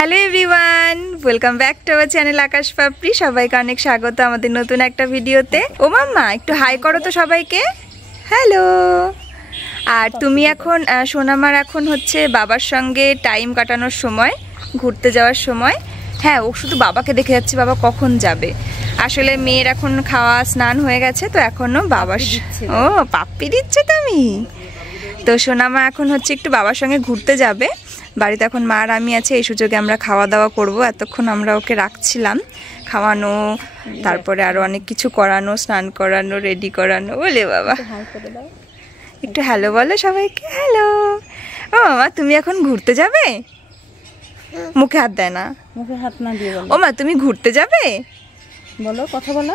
Hello everyone, welcome back to our channel Akash Papri. সবাইকে অনেক স্বাগত আমাদের নতুন একটা ভিডিওতে। ও মাম্মা, একটু হাই করো তো সবাইকে। হ্যালো। আর তুমি এখন সোনামার এখন হচ্ছে বাবার সঙ্গে টাইম কাটানোর সময়, ঘুরতে যাওয়ার সময়। হ্যাঁ, ও শুধু বাবাকে দেখে যাচ্ছে, বাবা কখন যাবে। আসলে মেয়ের এখন খাওয়া স্নান হয়ে গেছে, তো এখনও বাবার ও পাপ্পি দিচ্ছে তুমি। তো সোনামা এখন হচ্ছে একটু বাবার সঙ্গে ঘুরতে যাবে। বাড়িতে এখন মা আর আমি আছে, এই সুযোগে আমরা খাওয়া দাওয়া করব। এতক্ষণ আমরা ওকে রাখছিলাম, খাওয়ানো, তারপরে আরো অনেক কিছু করানো, স্নান করানো, রেডি করানো। বলে বাবা একটু হ্যালো বলো সবাইকে। হ্যালো। ও মামা, তুমি এখন ঘুরতে যাবে? মুখে হাত দেয় না, মুখে হাত না দিয়ে বলো। ও মা, তুমি ঘুরতে যাবে? বলো, কথা বলো।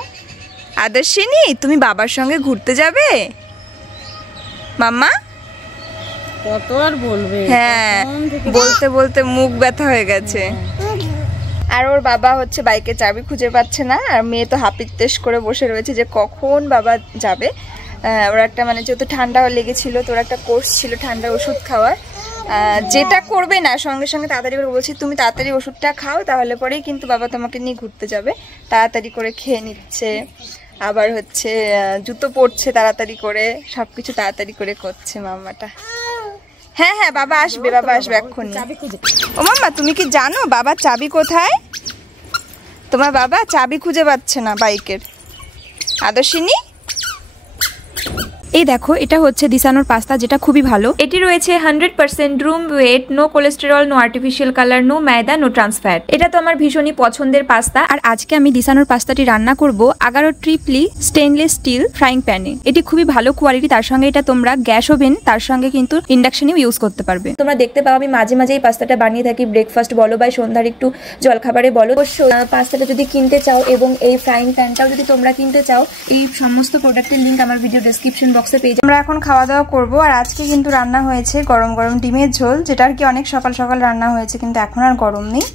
আদর্শিনী, তুমি বাবার সঙ্গে ঘুরতে যাবে? মাম্মা কত আর বলবে? হ্যাঁ, বলতে বলতে মুখ ব্যথা হয়ে গেছে। আর ওর বাবা হচ্ছে বাইকে চাবি খুঁজে পাচ্ছে না, আর মেয়ে তো হাপিত্তেশ করে বসে রয়েছে যে কখন বাবা যাবে। ওর একটা মানে যেহেতু ঠান্ডা লেগেছিল, তো ওর একটা কোর্স ছিল ঠান্ডার ওষুধ খাওয়ার। যেটা করবে না সঙ্গে সঙ্গে তাড়াতাড়ি করে বলছি, তুমি তাড়াতাড়ি ওষুধটা খাও, তাহলে পরেই কিন্তু বাবা তোমাকে নিয়ে ঘুরতে যাবে। তাড়াতাড়ি করে খেয়ে নিচ্ছে, আবার হচ্ছে জুতো পরছে তাড়াতাড়ি করে, সবকিছু তাড়াতাড়ি করে করছে মাম্মাটা। হ্যাঁ হ্যাঁ, বাবা আসবে, বাবা আসবে এক্ষুনি। ও মাম্মা, তুমি কি জানো বাবার চাবি কোথায়? তোমার বাবা চাবি খুঁজে পাচ্ছে না বাইকের। আদর্শিনী, এই দেখো, এটা হচ্ছে দিশানোর পাস্তা, যেটা খুবই ভালো। এটি রয়েছে 100% whole wheat, no cholesterol, no artificial colour, no maida, no trans fat. এটা তো আমার ভীষণই পছন্দের পাস্তা। আর আজকে আমি দিশানোর পাস্তাটি রান্না করব 11 ট্রিপলি স্টেনলেস স্টিল ফ্রাইং প্যানে। এটি খুবই ভালো কোয়ালিটি। তার সঙ্গে এটা তোমরা গ্যাস ওভেন, তার সঙ্গে কিন্তু ইন্ডাকশনেও ইউজ করতে পারবে। তোমরা দেখতে পাও আমি মাঝে মাঝে এই পাস্তাটা বানিয়ে থাকি, ব্রেকফাস্ট বলো বা সন্ধ্যার একটু জলখাবারে বলো। অবশ্যই পাস্তাটা যদি কিনতে চাও এবং এই ফ্রাইং প্যানটাও যদি তোমরা কিনতে চাও, এই সমস্ত প্রোডাক্টের লিঙ্ক আমার ভিডিও ডেসক্রিপশন বক্সে পেয়ে যাবে। আমরা এখন খাওয়া দাওয়া করবো। আর আজকে কিন্তু রান্না হয়েছে গরম গরম ডিমের ঝোল, যেটা আর কি অনেক সকাল সকাল রান্না হয়েছে, কিন্তু এখন আর গরম নেই।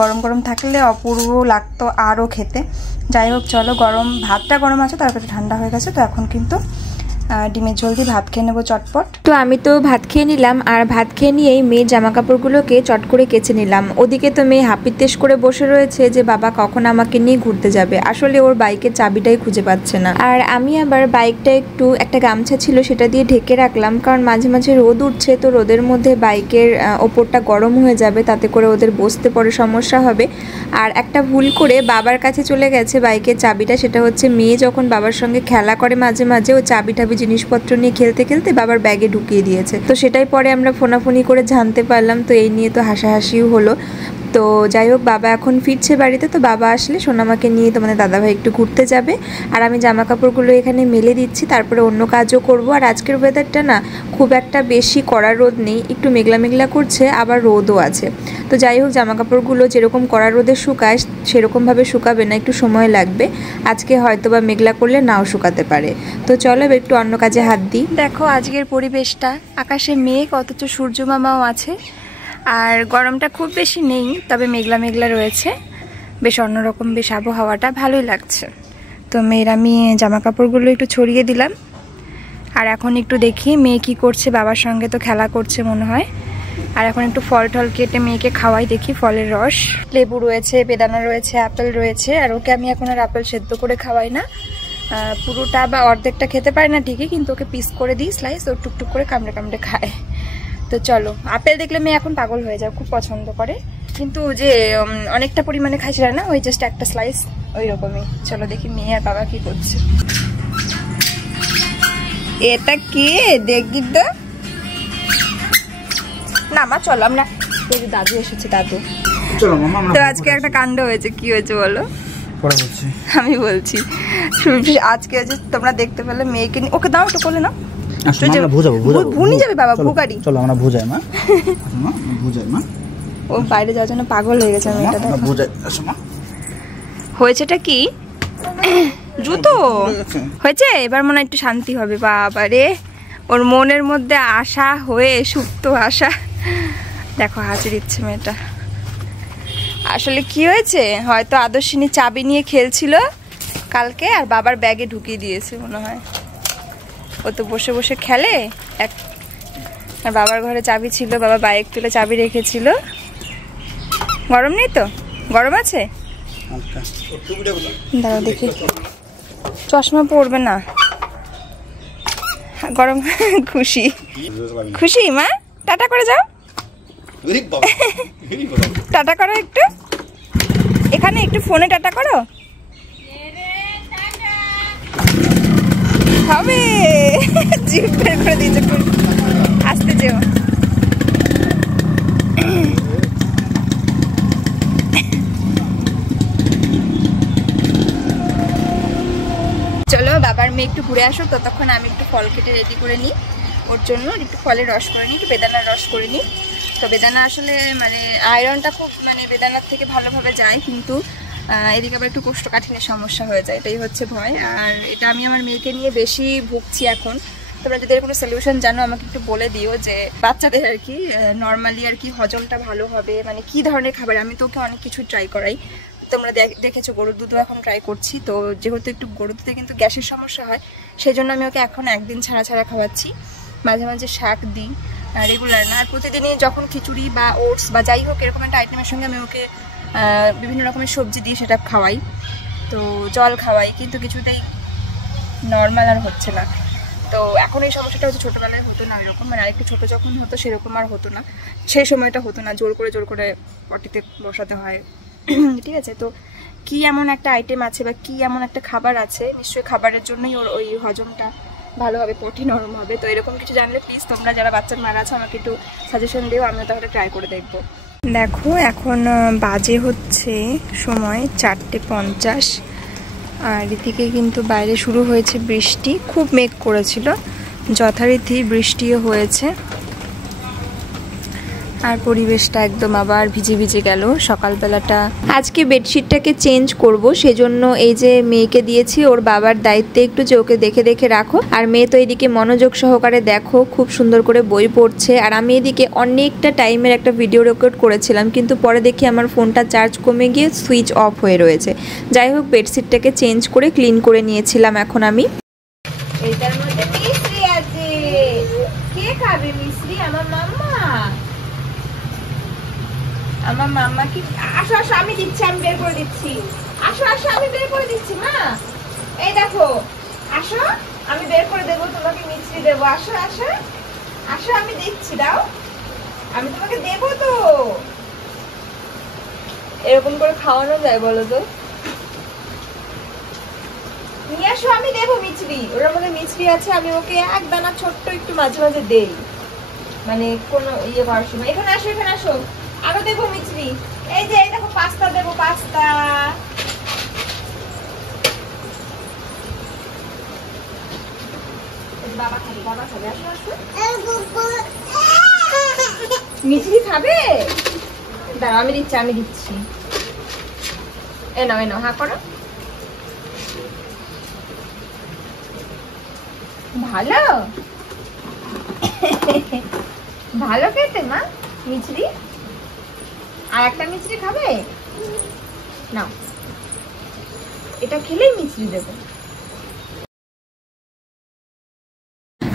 গরম গরম থাকলে অপূর্ব লাগতো আরও খেতে। যাই হোক, চলো, গরম ভাতটা গরম আছে, তারপরে ঠান্ডা হয়ে গেছে, তো এখন কিন্তু ডিমের ঝোল দিয়ে ভাত খেয়ে নেবো চটপট। তো আমি তো ভাত খেয়ে নিলাম, আর ভাত খেয়ে নিয়েই মেয়ের জামা কাপড়গুলোকে চট করে কেচে নিলাম। ওদিকে তো মেয়ে হাপিত্তেশ করে বসে রয়েছে যে বাবা কখন আমাকে নিয়ে ঘুরতে যাবে। আসলে ওর বাইকের চাবিটাই খুঁজে পাচ্ছে না। আর আমি আবার বাইকটা একটু একটা গামছা ছিল সেটা দিয়ে ঢেকে রাখলাম, কারণ মাঝে মাঝে রোদ উঠছে, তো রোদের মধ্যে বাইকের ওপরটা গরম হয়ে যাবে, তাতে করে ওদের বসতে পরে সমস্যা হবে। আর একটা ভুল করে বাবার কাছে চলে গেছে বাইকের চাবিটা। সেটা হচ্ছে মেয়ে যখন বাবার সঙ্গে খেলা করে মাঝে মাঝে, ও চাবি জিনিসপত্র নিয়ে খেলতে খেলতে বাবার ব্যাগে ঢুকিয়ে দিয়েছে। তো সেটাই পরে আমরা ফোনাফোনি করে জানতে পারলাম। তো এই নিয়ে তো হাসাহাসিও হলো। তো যাই হোক, বাবা এখন ফিরছে বাড়িতে, তো বাবা আসলে সোনামাকে নিয়ে তোমাদের দাদাভাই একটু ঘুরতে যাবে। আর আমি জামা কাপড়গুলো এখানে মেলে দিচ্ছি, তারপরে অন্য কাজও করব। আর আজকের ওয়েদারটা না খুব একটা বেশি কড়া রোদ নেই, একটু মেঘলা মেঘলা করছে, আবার রোদও আছে। তো যাই হোক, জামা কাপড়গুলো যেরকম কড়া রোদে শুকায় সেরকমভাবে শুকাবে না, একটু সময় লাগবে। আজকে হয়তো বা মেঘলা করলে নাও শুকাতে পারে। তো চলো একটু অন্য কাজে হাত দিই। দেখো আজকের পরিবেশটা, আকাশে মেঘ, অথচ সূর্য মামাও আছে। আর গরমটা খুব বেশি নেই, তবে মেঘলা মেঘলা রয়েছে। বেশ অন্যরকম, বেশ আবহাওয়াটা ভালোই লাগছে। তো মেয়ের আমি জামা কাপড়গুলো একটু ছড়িয়ে দিলাম। আর এখন একটু দেখি মেয়ে কি করছে, বাবার সঙ্গে তো খেলা করছে মনে হয়। আর এখন একটু ফল টল কেটে মেয়েকে খাওয়াই, দেখি ফলের রস। লেবু রয়েছে, বেদানা রয়েছে, আপেল রয়েছে। আর ওকে আমি এখন আর আপেল সেদ্ধ করে খাওয়াই না, পুরোটা বা অর্ধেকটা খেতে পারে না ঠিকই, কিন্তু ওকে পিস করে দিই স্লাইস, ও টুকটুক করে কামড়ে কামড়ে খায়। তো চলো, আপেল দেখলে মেয়ে এখন পাগল হয়ে যায়, খুব পছন্দ করে, কিন্তু যে অনেকটা পরিমাণে খাইছিল না, ওই জাস্ট একটা স্লাইস, ওই রকমই। চলো দেখি মেয়ে আর বাবা কি করছে। এটা কি দেখি তো না মা, চলো আমরা, দাদু এসেছে, দাদু। তো আজকে একটা কাণ্ড হয়েছে। কি হয়েছে বলো? আমি বলছি, আজকে যে তোমরা দেখতে পেলে মেয়েকে নিয়ে, ওকে দাও একটু কোলে না, ভুনি যাবে বাবা, ভুগাড়ি। চলো আমরা ভুজাই মা, ভুজাই মা। ও বাইরে যাওয়ার জন্য পাগল হয়ে গেছে মেয়েটা। হয়েছেটা কি? জুতো হয়েছে, এবার মনে হয় একটু শান্তি হবে। বাবা রে, ওর মনের মধ্যে আশা হয়ে সুপ্ত আশা। দেখো হাসি দিচ্ছে মেয়েটা। আসলে কি হয়েছে, হয়তো আদর্শিনী চাবি নিয়ে খেলছিল কালকে, আর বাবার ব্যাগে ঢুকিয়ে দিয়েছে মনে হয়। ও তো বসে বসে খেলে, আর বাবার ঘরে চাবি ছিল, বাবা বাইক তুলে চাবি রেখেছিল। গরম নেই তো? গরম আছে? দাঁড়াও দেখি, চশমা পরবে না, গরম। খুশি খুশি মা, টাটা করে যাও, টাটা করো একটু, এখানে একটু ফোনে টাটা করো। হবে, জিভ বের করে দিয়েছে, আসতে যেও। চলো বাবার মেয়ে একটু ঘুরে আসো, ততক্ষণ আমি একটু ফল কেটে রেডি করে নিই ওর জন্য, একটু ফলের রস করে নিই, একটু বেদানার রস করে নিই। তো বেদানা আসলে মানে আয়রনটা খুব মানে বেদানার থেকে ভালোভাবে যায়, কিন্তু এদিকে আবার একটু কোষ্ঠকাঠিন্যের সমস্যা হয়ে যায়, এটাই হচ্ছে ভয়। আর এটা আমি আমার মেয়েকে নিয়ে বেশি ভুগছি এখন। তোমরা যদি এর কোনো সলিউশন জানো আমাকে একটু বলে দিও, যে বাচ্চাদের আর কি নর্মালি আর কি হজমটা ভালো হবে, মানে কি ধরনের খাবার। আমি তো ওকে অনেক কিছু ট্রাই করাই, তোমরা দেখেছো গরুর দুধও এখন ট্রাই করছি। তো যেহেতু একটু গরুর দুধে কিন্তু গ্যাসের সমস্যা হয়, সেই জন্য আমি ওকে এখন একদিন ছাড়া ছাড়া খাওয়াচ্ছি। মাঝে মাঝে শাক দিই, রেগুলার না। আর প্রতিদিনই যখন খিচুড়ি বা ওটস বা যাই হোক এরকম একটা আইটেমের সঙ্গে আমি ওকে বিভিন্ন রকমের সবজি দিয়ে সেটা খাওয়াই, তো জল খাওয়াই, কিন্তু কিছুতেই নর্মাল আর হচ্ছে না। তো এখন এই সমস্যাটা হচ্ছে, ছোটোবেলায় হতো না এরকম, মানে আরেকটু ছোটো যখন হতো সেরকম আর হতো না, সেই সময়টা হতো না, জোর করে পটিতে বসাতে হয়। ঠিক আছে, তো কি এমন একটা আইটেম আছে বা কি এমন একটা খাবার আছে, নিশ্চয়ই খাবারের জন্যই ওর ওই হজমটা ভালো হবে, পটি নরম হবে। তো এরকম কিছু জানলে প্লিজ তোমরা যারা বাচ্চার মারা আছো আমাকে একটু সাজেশন দিও, আমিও তাহলে ট্রাই করে দেখবো। দেখো এখন বাজে হচ্ছে সময় 4:50, আর এদিকে কিন্তু বাইরে শুরু হয়েছে বৃষ্টি, খুব মেঘ করেছিল, যথারীতি বৃষ্টিও হয়েছে, আর পরিবেশটা একদম আবার ভিজে ভিজে গেল সকালবেলাটা। আজকে বেডশিটটাকে চেঞ্জ করব, সেজন্য এই যে মেয়েকে দিয়েছি ওর বাবার দায়িত্বে একটু, যে ওকে দেখে দেখে রাখো। আর মেয়ে তো এদিকে মনোযোগ সহকারে দেখো খুব সুন্দর করে বই পড়ছে, আর আমি এদিকে অনেকটা টাইমের একটা ভিডিও রেকর্ড করেছিলাম, কিন্তু পরে দেখি আমার ফোনটা চার্জ কমে গিয়ে সুইচ অফ হয়ে রয়েছে। যাই হোক বেডশিটটাকে চেঞ্জ করে ক্লিন করে নিয়েছিলাম এখন আমি। এটার মধ্যে মিষ্টি আছে, কে খাবে মিষ্টি? আমার মাম্মা, আমার মাম্মা কি? আসো আসো, আমি দিচ্ছি, আমি বের করে দিচ্ছি, আসো আসো, আমি বের করে দিচ্ছি মা, এই দেখো, আসো আমি বের করে দেবো, তোমাকে মিষ্টি দেবো, আসো আসো আসো, আমি দিচ্ছি, দাও, আমি তোমাকে দেবো। তো এরকম করে খাওয়ানো যায় বলো তো? নিয়ে আসো, আমি দেবো মিষ্টি, ওর মধ্যে মিষ্টি আছে, আমি ওকে এক দানা ছোট্ট একটু মাঝে মাঝে দেই, মানে কোনো ইয়ে করার সময়। এখানে আসো, এখানে আসো, আরো দেবো মিষ্টি, এই যে এই দেখো পাস্তা দেবো, পাস্তা। বাবা খাবে, বাবা খাবে, আসো আসো। মিষ্টি খাবে? দাঁড়াও আমি দিচ্ছি, আমি দিচ্ছি, এ নাও এ নাও, হ্যাঁ করো। ভালো ভালো খেতে মা মিষ্টি, আর একটা মিষ্টি খাবে? নাও, এটা খেলেই মিষ্টি দেবো।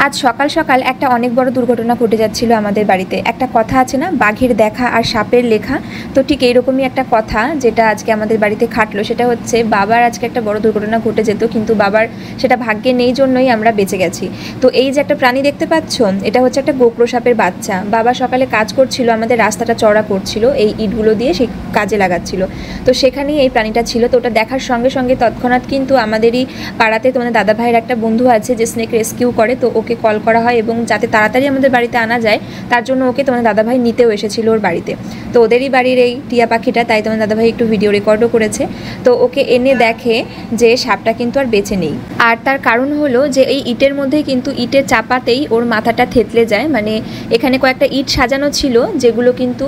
আজ সকাল সকাল একটা অনেক বড় দুর্ঘটনা ঘটে যাচ্ছিল আমাদের বাড়িতে। একটা কথা আছে না, বাঘের দেখা আর সাপের লেখা, তো ঠিক এইরকমই একটা কথা যেটা আজকে আমাদের বাড়িতে খাটলো। সেটা হচ্ছে বাবার আজকে একটা বড় দুর্ঘটনা ঘটে যেত, কিন্তু বাবার সেটা ভাগ্যে নেই জন্যই আমরা বেঁচে গেছি। তো এই যে একটা প্রাণী দেখতে পাচ্ছ, এটা হচ্ছে একটা গোকরো সাপের বাচ্চা। বাবা সকালে কাজ করছিল, আমাদের রাস্তাটা চড়া করছিল, এই ইটগুলো দিয়ে সেই কাজে লাগাচ্ছিল, তো সেখানেই এই প্রাণীটা ছিল। তো ওটা দেখার সঙ্গে সঙ্গে তৎক্ষণাৎ কিন্তু আমাদেরই পাড়াতে তোমাদের দাদা ভাইয়ের একটা বন্ধু আছে যে স্নেক রেস্কিউ করে, তো ওকে কল করা হয়, এবং যাতে তাড়াতাড়ি আমাদের বাড়িতে আনা যায় তার জন্য ওকে তোমার দাদাভাই নিতেও এসেছিল ওর বাড়িতে। তো ওদেরই বাড়ির এই টিয়া পাখিটা, তাই তোমার দাদাভাই একটু ভিডিও রেকর্ডও করেছে। তো ওকে এনে দেখে যে সাপটা কিন্তু আর বেঁচে নেই, আর তার কারণ হলো যে এই ইটের মধ্যে কিন্তু ইটের চাপাতেই ওর মাথাটা থেতলে যায়। মানে এখানে কয়েকটা ইট সাজানো ছিল, যেগুলো কিন্তু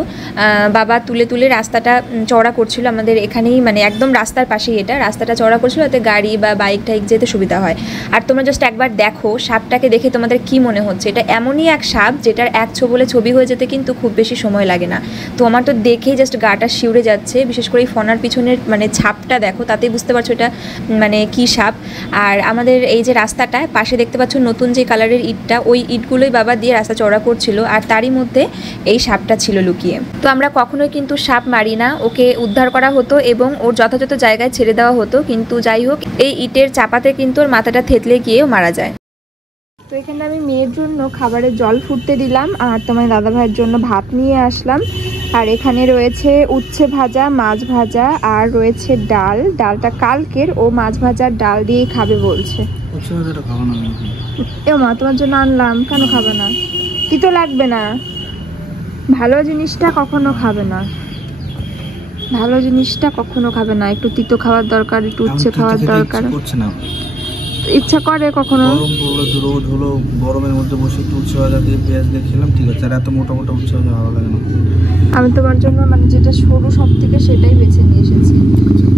বাবা তুলে তুলে রাস্তাটা চওড়া করছিল আমাদের এখানেই, মানে একদম রাস্তার পাশেই এটা রাস্তাটা চওড়া করছিল, যাতে গাড়ি বা বাইক টাইক যেতে সুবিধা হয়। আর তোমরা জাস্ট একবার দেখো, সাপটাকে দেখে তোমাদের কি মনে হচ্ছে। এটা এমনই এক সাপ যেটার এক ছোবলে ছবি হয়ে যেতে কিন্তু খুব বেশি সময় লাগে না। তো আমার তো দেখেই জাস্ট গাটা শিউরে যাচ্ছে, বিশেষ করে এই ফনার পিছনের মানে ছাপটা দেখো, তাতেই বুঝতে পারছো এটা মানে কি সাপ। আর আমাদের এই যে রাস্তাটা পাশে দেখতে পাচ্ছ নতুন যে কালারের ইটটা, ওই ইটগুলোই বাবা দিয়ে রাস্তা চওড়া করছিল, আর তারই মধ্যে এই সাপটা ছিল লুকিয়ে। তো আমরা কখনোই কিন্তু সাপ মারি না, ওকে উদ্ধার করা হতো এবং ওর যথাযথ জায়গায় ছেড়ে দেওয়া হতো, কিন্তু যাই হোক এই ইটের চাপাতে কিন্তু ওর মাথাটা থেতলে গিয়েও মারা যায়। তো এখানে আমি মেয়ের জন্য খাবারের জল ফুটতে দিলাম, আর তোমার দাদা ভাইয়ের জন্য ভাত নিয়ে আসলাম। আর এখানে রয়েছে উচ্ছে ভাজা, মাছ ভাজা, আর রয়েছে ডাল। ডালটা কালকের, ও মাছ ভাজার ডাল দিয়েই খাবে বলছে। এ মা, তোমার জন্য আনলাম, কেন খাবে না? তিতো লাগবে না, ভালো জিনিসটা কখনো খাবে না, ভালো জিনিসটা কখনো খাবে না। একটু তিতো খাওয়ার দরকার, একটু উচ্ছে খাওয়ার দরকার। ইচ্ছা করে কখনো, রোদ হলো গরমের মধ্যে বসে একটু উচ্ছে ভাজা দিয়ে পেঁয়াজ দিয়ে খেলাম, ঠিক আছে। আর এত মোটা মোটা উচ্ছে ভাজা ভালো লাগে না। আমি তোমার জন্য মানে যেটা সরু সব থেকে সেটাই বেছে নিয়ে এসেছি,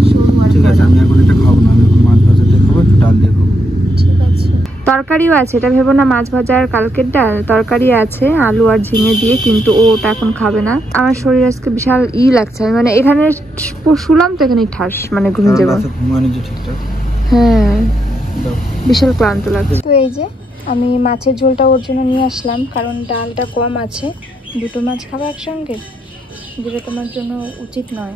সরু। আর ঠিক আছে, আমি এখন এটা খাবো না, আমি এখন মাছ ভাজা দিয়ে খাবো, একটু ডাল দিয়ে খাবো। ঠিক আছে, তরকারিও আছে, এটা ভেবো না মাছ ভাজা আর কালকের ডাল, তরকারি আছে আলু আর ঝিঙে দিয়ে, কিন্তু ও ওটা এখন খাবে না। আমার শরীর আজকে বিশাল লাগছে, আমি মানে এখানে শুলাম তো এখানে ঠাস মানে ঘুমিয়ে যাবো। হ্যাঁ, বিশাল ক্লান্ত লাগছে। তো এই যে আমি মাছের ঝোলটা ওর জন্য নিয়ে আসলাম, কারণ ডালটা কম আছে, দুটো মাছ খাবো একসঙ্গে, যেটা তোমার জন্য উচিত নয়।